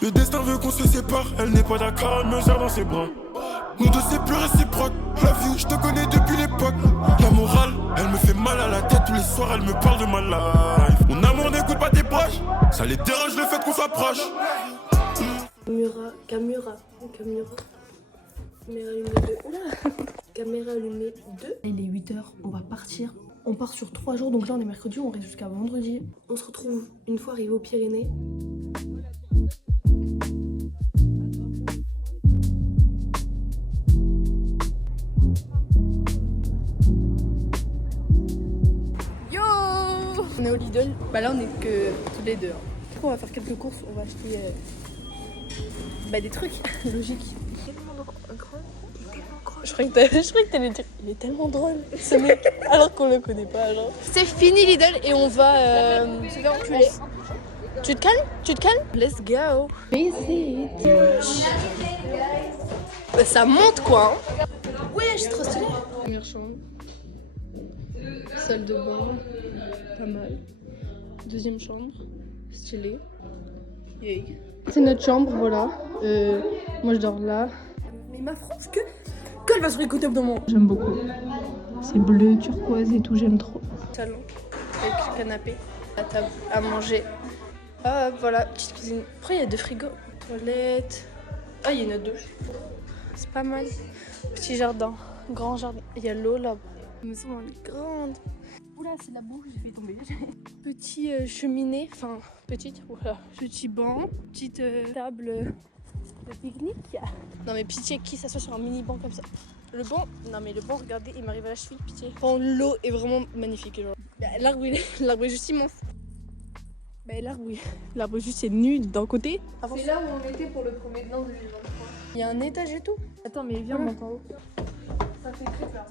Le destin veut qu'on se sépare, elle n'est pas d'accord, elle me gère dans ses bras. Nous deux c'est plus réciproque, love you, je te connais depuis l'époque. La morale, elle me fait mal à la tête, tous les soirs elle me parle de ma life. Mon amour n'écoute pas tes proches, ça les dérange le fait qu'on s'approche. Caméra allumée 2. Oula. Caméra allumée 2. Il est 8h, on va partir. On part sur 3 jours, donc là on est mercredi, on reste jusqu'à vendredi. On se retrouve une fois arrivé aux Pyrénées. Yo! On est au Lidl. Bah là on est que tous les deux. On va faire quelques courses, on va acheter des trucs, logique. Je croyais que t'allais dire, il est tellement drôle ce mec, alors qu'on le connaît pas, genre. C'est fini Lidl et on va se faire enculer. Tu te calmes? Let's go. Ça monte quoi hein. Ouais, c'est trop stylé. Première chambre. Salle de bain. Pas mal. Deuxième chambre. Stylé. Yay. C'est notre chambre, voilà. Moi je dors là. Mais ma France qu'elle va se réécouter dans mon. J'aime beaucoup. C'est bleu, turquoise et tout, j'aime trop. Salon avec le canapé, la table à manger. Ah voilà, petite cuisine. Après il y a 2 frigos. Toilette. Ah il y a une douche. C'est pas mal. Petit jardin, grand jardin. Il y a l'eau là. La maison elle est grande. Oula c'est la boue, j'ai fait tomber. Petit cheminée, enfin petite, voilà. Petit banc, petite table de pique-nique. Non mais pitié qui s'assoit sur un mini banc comme ça. Le banc, regardez, il m'arrive à la cheville, pitié. Enfin, l'eau est vraiment magnifique. Genre. L'arbre est juste immense. L'arbre est juste c'est nu d'un côté. C'est là où on était pour le premier de 2023. Il y a un étage et tout. Attends mais viens monte en haut. Ça fait très peur.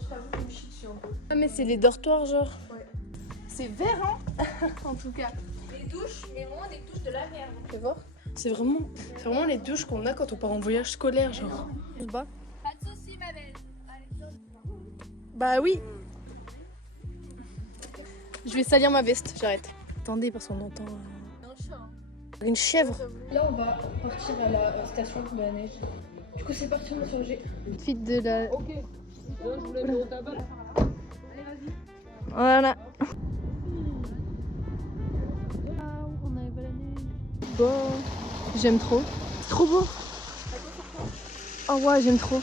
Je t'avoue que je me chie dessus un peu. Ah mais c'est les dortoirs genre. Ouais. C'est vert hein. En tout cas. Les douches, mais moins des douches de la merde. Tu vois. C'est vraiment les douches qu'on a quand on part en voyage scolaire genre. On se bat. Pas de soucis ma belle. Allez, Bah oui. Je vais salir ma veste, j'arrête. Attendez parce qu'on entend une chèvre. Là on va partir à la station de la neige. Du coup c'est parti, on va changer. Fit de la... Ok. Là, je voulais le tabac. Allez vas-y. Voilà. On arrive à la neige. Bon. J'aime trop. C'est trop beau. Oh ouais j'aime trop.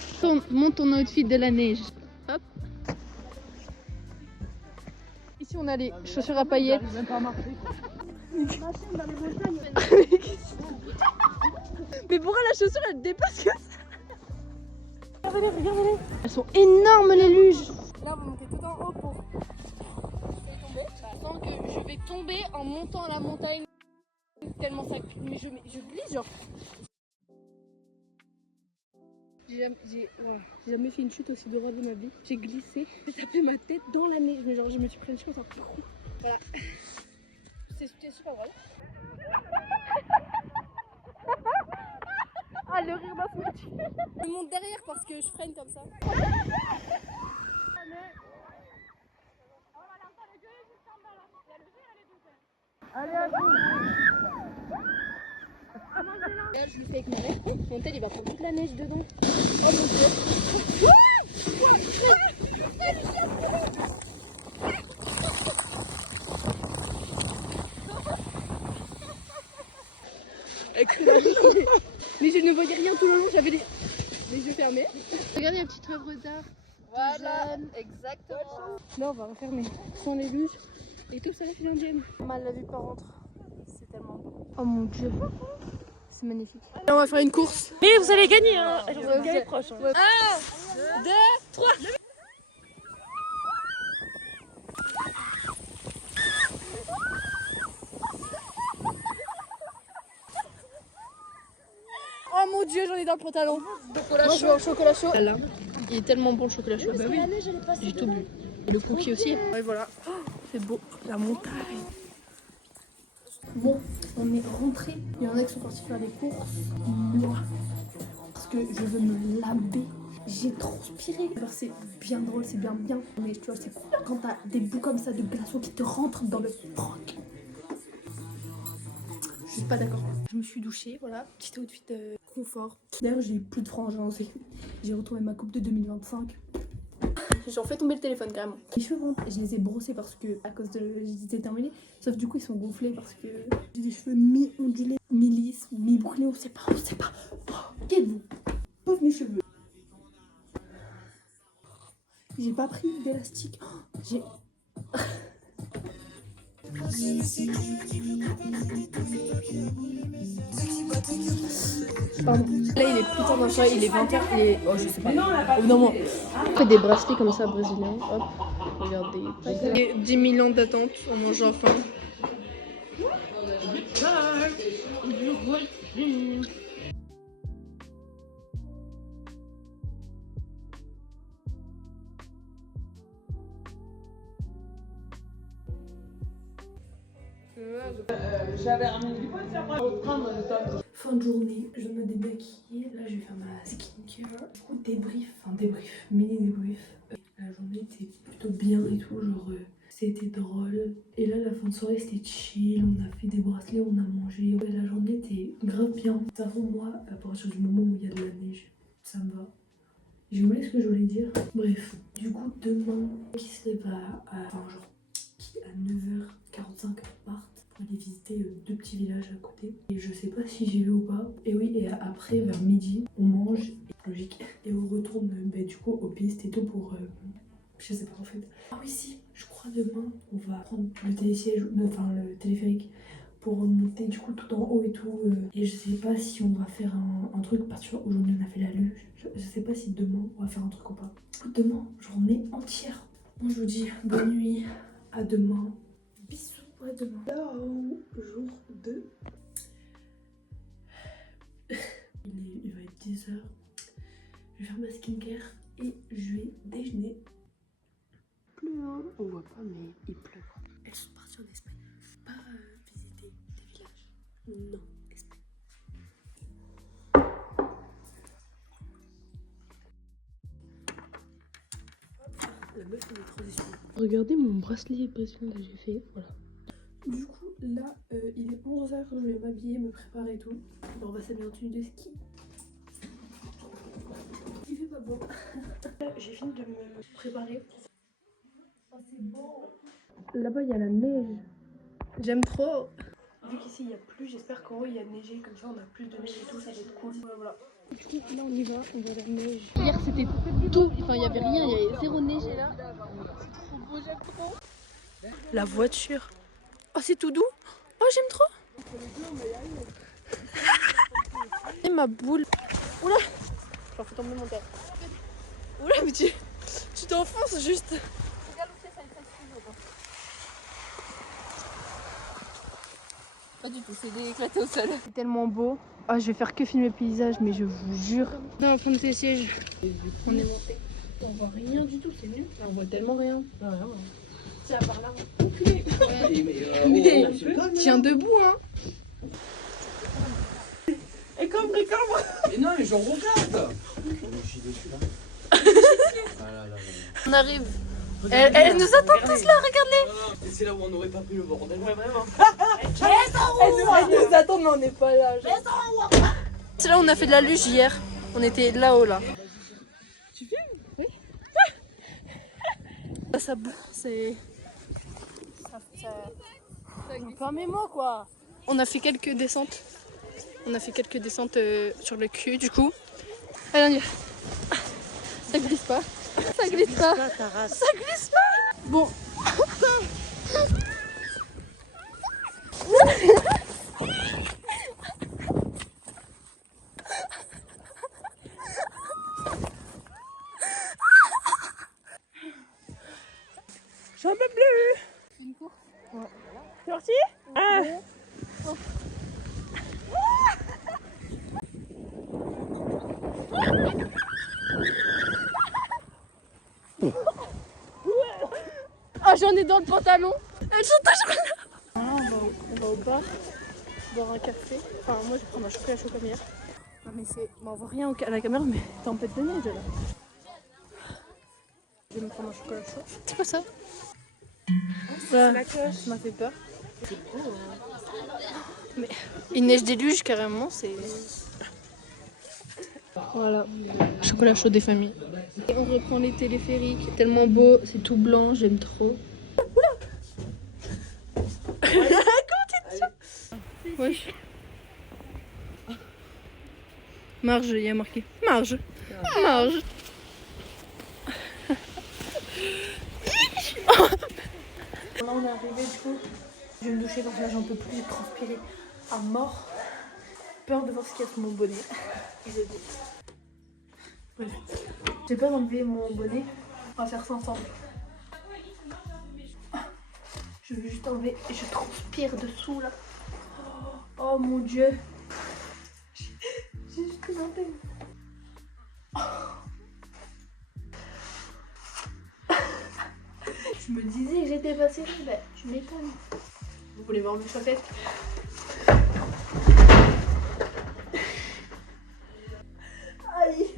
Monte ton outfit de la neige. Hop. Ici on a les chaussures à paillettes. Même pas à marcher. Mais pourquoi la chaussure elle dépasse que ça? Regardez. Elles sont énormes les luges. Là on va monter tout en haut pour tomber. Je sens que je vais tomber en montant la montagne. Tellement ça pue. Mais je glisse genre. J'ai jamais fait une chute aussi drôle de ma vie. J'ai glissé, j'ai tapé ma tête dans la neige. Mais genre je me suis pris une chute en voilà. C'était super drôle. Ah le rire m'a foutu. Je monte derrière parce que je freine comme ça. Allez à vous. Là je le fais avec mon tel. Mon tel il va prendre toute la neige dedans. Oh mon dieu. Mais je ne voyais rien tout le long, j'avais les yeux fermés. Regardez la petite œuvre d'art. Voilà, exactement. Là on va refermer sans les luges et tout ça là c'est indienne. Mal la vue par contre, c'est tellement beau. Oh mon dieu, c'est magnifique. Là on va faire une course. mais vous allez gagner hein. Vous allez proche. 1, 2, 3. Oh mon dieu, j'en ai dans le pantalon. Moi je veux un chocolat chaud. Là, il est tellement bon le chocolat chaud. Bah oui, j'ai tout bu. Et le cookie aussi. Ouais voilà. Oh, c'est beau, la montagne. Bon, on est rentré. Il y en a qui sont partis faire des courses. Moi, parce que je veux me laver. J'ai transpiré. Alors c'est bien drôle, c'est bien. Mais tu vois, c'est cool quand t'as des bouts comme ça de glaçons qui te rentrent dans le froc. Je suis pas d'accord. Je me suis douchée, voilà, petit outfit confort. D'ailleurs j'ai plus de frangins aussi. J'ai retrouvé ma coupe de 2025. J'en fais tomber le téléphone carrément. Les cheveux, je les ai brossés parce que à cause de j'étais terminée. Sauf du coup ils sont gonflés parce que j'ai des cheveux mi-ondulés, mi-lisses, mi-bouclés, on sait pas. Oh, qui êtes-vous? Pauvre mes cheveux. J'ai pas pris d'élastique. J'ai... Pardon. Là il est plus tard dans le soir, il est 20h, il est... Oh je sais pas. Au bout d'un moment. On fait des bracelets comme ça brésiliens. Hop, regardez. Et 10 millions d'attentes en mangeant faim. J'avais ramené du pot, c'est après reprendre le temps. Fin de journée, je me démaquille. Là, je vais faire ma skincare. Du coup, mini débrief. La journée était plutôt bien et tout, genre c'était drôle. Et là, la fin de soirée, c'était chill. On a fait des bracelets, on a mangé. Ouais, la journée était grave bien. De toute façon, moi, à partir du moment où il y a de la neige, ça me va. J'ai oublié ce que je voulais dire. Bref, du coup, demain, qui se lève enfin, genre, qui à 9h45 partent pour aller visiter 2 petits villages à côté. Et je sais pas si j'y vais ou pas. Et oui, et après, vers midi, on mange, logique. Et on retourne du coup aux pistes et tout pour... je sais pas en fait. Ah oui, si, je crois demain, on va prendre le télésiège, enfin le téléphérique, pour monter du coup tout en haut et tout. Et je sais pas si on va faire un truc, parce qu'aujourd'hui on a fait la luge. Je sais pas si demain on va faire un truc ou pas. Demain, journée entière. Moi je vous dis bonne nuit, à demain. Bisous, à demain. Hello, jour 2. Il va être 10h. Je vais faire ma skincare et je vais déjeuner. Plus haut, on voit pas mais il pleut. Elles sont parties en Espagne. Pas visiter des villages. Non, Espagne. La meuf fait des transitions. Regardez mon bracelet brésilien que j'ai fait, voilà. Du coup, là, il est 11h, je vais m'habiller, me préparer et tout. On va s'habiller en tenue de ski. Il fait pas beau. J'ai fini de me préparer. Oh, c'est beau. Là-bas, il y a la neige. J'aime trop. Vu qu'ici, il n'y a plus, j'espère qu'en haut, il y a neigé. Comme ça, on a plus de neige et tout, ça va être cool. Voilà. Du coup, là, on y va, on voit la neige. Hier, c'était tout. Enfin, il n'y avait rien, il y avait zéro neige. Et là, c'est trop beau, j'aime trop. La voiture. Oh, c'est tout doux. Oh, j'aime trop. Et ma boule. Oula. J'en fais tomber mon père. Oula, mais tu t'enfonces juste. Pas du tout, c'est éclaté au sol. C'est tellement beau. Ah, je vais faire que filmer le paysage, mais je vous jure. On va prendre ces sièges. On est monté. On voit rien du tout, c'est nul. On voit tellement rien. C'est à part là. Ouais. Mais tiens debout, hein. Et comme mais non, mais j'en regarde. On arrive. Elle nous attend tous là, regardez. Et c'est là où on n'aurait pas pris le bordel. Ouais, vraiment. Elle nous attend, mais on n'est pas là. C'est là où on a fait de la luge hier. On était là-haut là. Tu filmes? Oui. Ça c'est... Permets-moi quoi. On a fait quelques descentes. Sur le cul du coup. Allez, on y va. Ça glisse pas. Ça glisse pas. Ça glisse pas. Bon. J'en peux plus. Une cour. Ouais. C'est parti. Ah. Oh. Ah, j'en ai dans le pantalon. Elles sont toujours là. On va au bar, boire un café. Enfin, moi je vais prendre un chocolat chaud comme hier. Non, mais c'est. Bon, on voit rien à la caméra, mais tempête de neige là. Je vais me prendre un chocolat chaud. C'est quoi ça? C'est la cloche. Ça m'a fait peur. C'est beau. Mais il neige déluge carrément, c'est... Voilà, chocolat chaud des familles. Et on reprend les téléphériques, tellement beau, c'est tout blanc, j'aime trop. Oula. Comment tu te wesh. Marge, il y a marqué. Marge. Marge. Là on est arrivé du coup. Je vais me doucher parce que là j'en peux plus, transpirer à mort. Peur de voir ce qu'il y a sur mon bonnet. Bref. J'ai peur d'enlever mon bonnet. On va faire ça ensemble. Je vais juste enlever et je transpire dessous là. Oh mon dieu. J'ai juste pris l'antenne. Je me disais que j'étais pas sérieuse, bah tu m'étonnes. Vous voulez voir mes chaussettes? Aïe.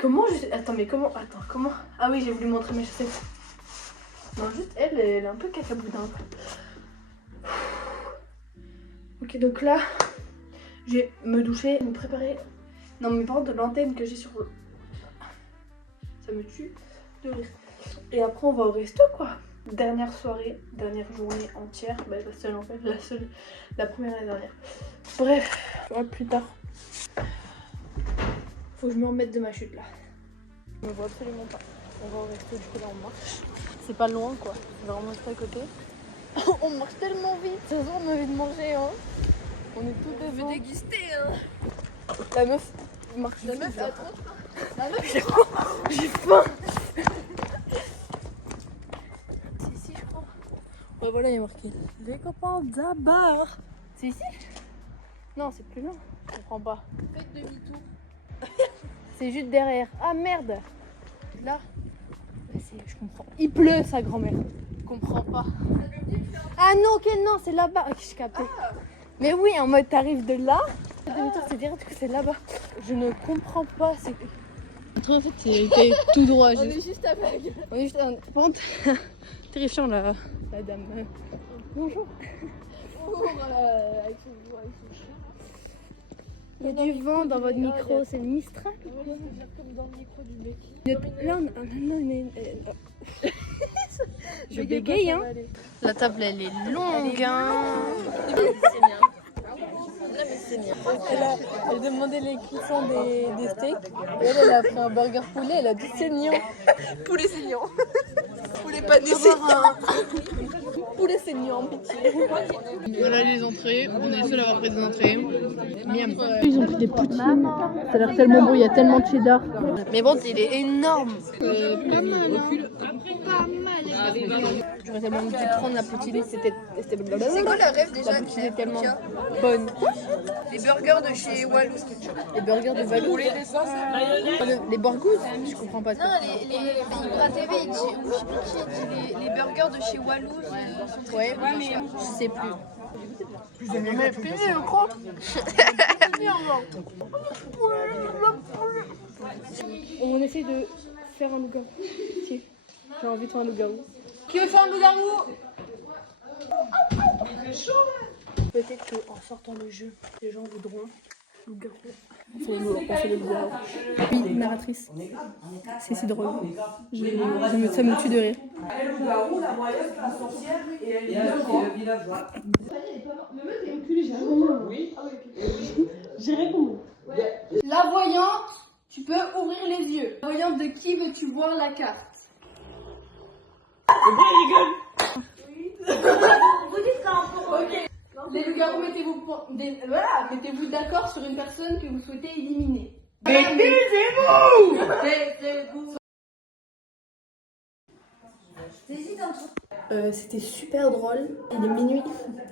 Comment je... Attends, mais comment... Attends, comment... Ah oui, j'ai voulu montrer mes chaussettes. Non, juste elle est un peu cacaboudin. Ok, donc là, je vais me doucher, me préparer. Non, mais par contre, l'antenne que j'ai sur... Ça me tue de rire. Et après, on va au resto, quoi. Dernière soirée, dernière journée entière. Bah, la seule en fait, la première et la dernière. Bref, je vois plus tard. Faut que je me remette de ma chute là. Je me vois absolument pas. On va au resto, du coup là on marche. C'est pas loin quoi, c'est vraiment juste à côté. On marche tellement vite, ce soir on a envie de manger hein. On est tous devant. On veut déguster hein. La meuf marche. La meuf elle a trop faim. La meuf j'ai faim. C'est ici je crois. Ouais voilà il y a marqué les copains d'Abar. C'est ici? Non c'est plus loin. Je comprends pas. Faites demi-tour. C'est juste derrière. Ah merde. Là. Je comprends. Il pleut sa grand-mère. Je comprends pas. Ah non, ok, non, c'est là-bas. Ok, je capte. Mais oui, en mode t'arrives de là. Demi-tour, c'est direct que c'est là-bas. Je ne comprends pas. C'est... En fait, c'est tout droit. On est juste aveugle. On est juste. Par contre, terrifiant la dame. Bonjour. Il y a du vent dans votre micro, c'est le Mistral ou quoi? Comme dans le micro du Becky. Là, je bégaye, hein. La table, elle est longue, hein. Elle demandait les cuissons des steaks. Et elle a pris un burger poulet, elle a dit saignant. Poulet saignant. Poulet pas saignant. Poulet saignant, pitié. Voilà les entrées, on est les seuls à avoir pris des entrées. Miam. Ils ont pris des poutines. Ça a l'air tellement beau, il y a tellement de cheddar. Mais bon, il est énorme. Pas mal, hein. Pas mal. J'aurais tellement envie de prendre la poutine, c'était blablabla. C'est quoi le rêve déjà? La poutine est tellement bonne. Les burgers de chez Walou. Les burgers de Walou. Les burgers? Je comprends pas. Non, les Ibra TV, ou je sais plus qui dit les burgers de chez Walou. Ouais, mais je sais plus. Mais fini le croc. On essaie de faire un loup-garou. Si, j'ai envie de faire un loup-garou. Qui veut faire un loup-garou? Peut-être qu'en sortant le jeu, les gens voudront loup-garou. On fait les loup-garou. Oui, narratrice. C'est si drôle. Ça me tue de rire. Le loup-garou, la moyeuse, la sorcière et le villageois. Oui. J'ai répondu. La voyante, tu peux ouvrir les yeux. La voyante de qui veux-tu voir la carte? Vous dites quand? Ok. Les loups-garous, mettez-vous d'accord sur une personne que vous souhaitez éliminer. Taisez-vous. C'était super drôle. Il est minuit,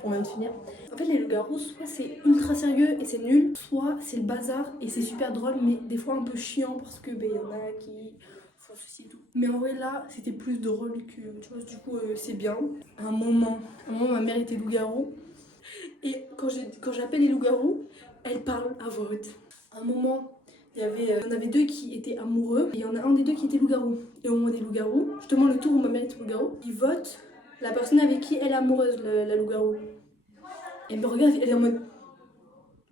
on vient de finir. En fait, les loups-garous, soit c'est ultra sérieux et c'est nul, soit c'est le bazar et c'est super drôle, mais des fois un peu chiant parce que y en a qui font ceci et tout. Mais en vrai, là, c'était plus drôle que tu vois, du coup, c'est bien. À un moment, ma mère était loup-garou et quand j'appelle les loups-garous, elle parle à voix haute. À un moment, On avait deux qui étaient amoureux et il y en a un des deux qui était loup-garou. Et au moment des loups-garous, justement le tour où ma mère était loup-garou, ils votent la personne avec qui elle est amoureuse, la loup-garou. Et elle me regarde, elle est en mode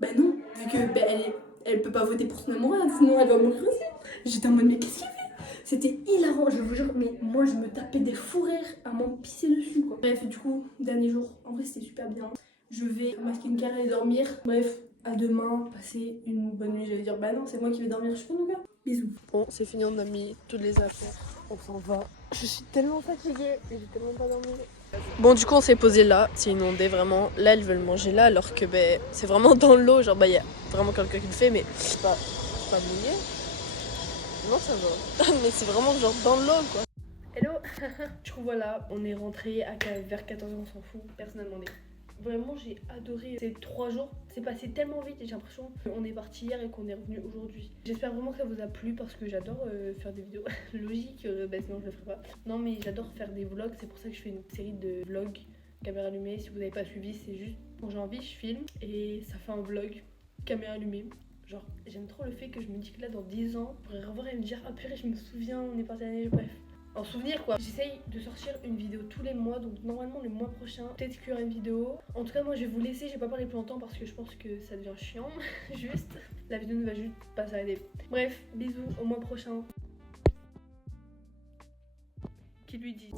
bah non, vu que elle peut pas voter pour son amoureux, sinon elle va mourir aussi. J'étais en mode mais qu'est-ce qu'il fait? C'était hilarant, je vous jure, mais moi je me tapais des fous rires à m'en pisser dessus quoi. Bref, du coup, dernier jour, en vrai c'était super bien. Je vais faire ma skincare et dormir. Bref, à demain, passez une bonne nuit. J'allais dire bah non, c'est moi qui vais dormir, je suis pas gars. Bisous. Bon, c'est fini, on a mis toutes les affaires, on s'en va. Je suis tellement fatiguée et j'ai tellement pas dormi. Bon, du coup, on s'est posé là, c'est inondé vraiment. Là, elles veulent manger là, alors que c'est vraiment dans l'eau. Genre, y a vraiment quelqu'un qui le fait, mais je suis pas mouillée. Non, ça va. Mais c'est vraiment genre dans l'eau, quoi. Hello. Du coup, voilà, on est rentré vers 14h, on s'en fout. Personne n'a demandé. Vraiment, j'ai adoré ces 3 jours. C'est passé tellement vite et j'ai l'impression qu'on est parti hier et qu'on est revenu aujourd'hui. J'espère vraiment que ça vous a plu parce que j'adore faire des vidéos. Logique, sinon je le ferai pas. Non, mais j'adore faire des vlogs. C'est pour ça que je fais une série de vlogs caméra allumée. Si vous n'avez pas suivi, c'est juste quand j'ai envie, je filme et ça fait un vlog caméra allumée. Genre, j'aime trop le fait que je me dis que là, dans 10 ans, je pourrais revoir et me dire ah purée, je me souviens, on est parti à la neige, bref. En souvenir quoi. J'essaye de sortir une vidéo tous les mois, donc normalement le mois prochain peut-être qu'il y aura une vidéo. En tout cas moi je vais vous laisser, je vais pas parler plus longtemps parce que je pense que ça devient chiant. Juste, la vidéo ne va juste pas s'arrêter. Bref, bisous, au mois prochain. Qui lui dit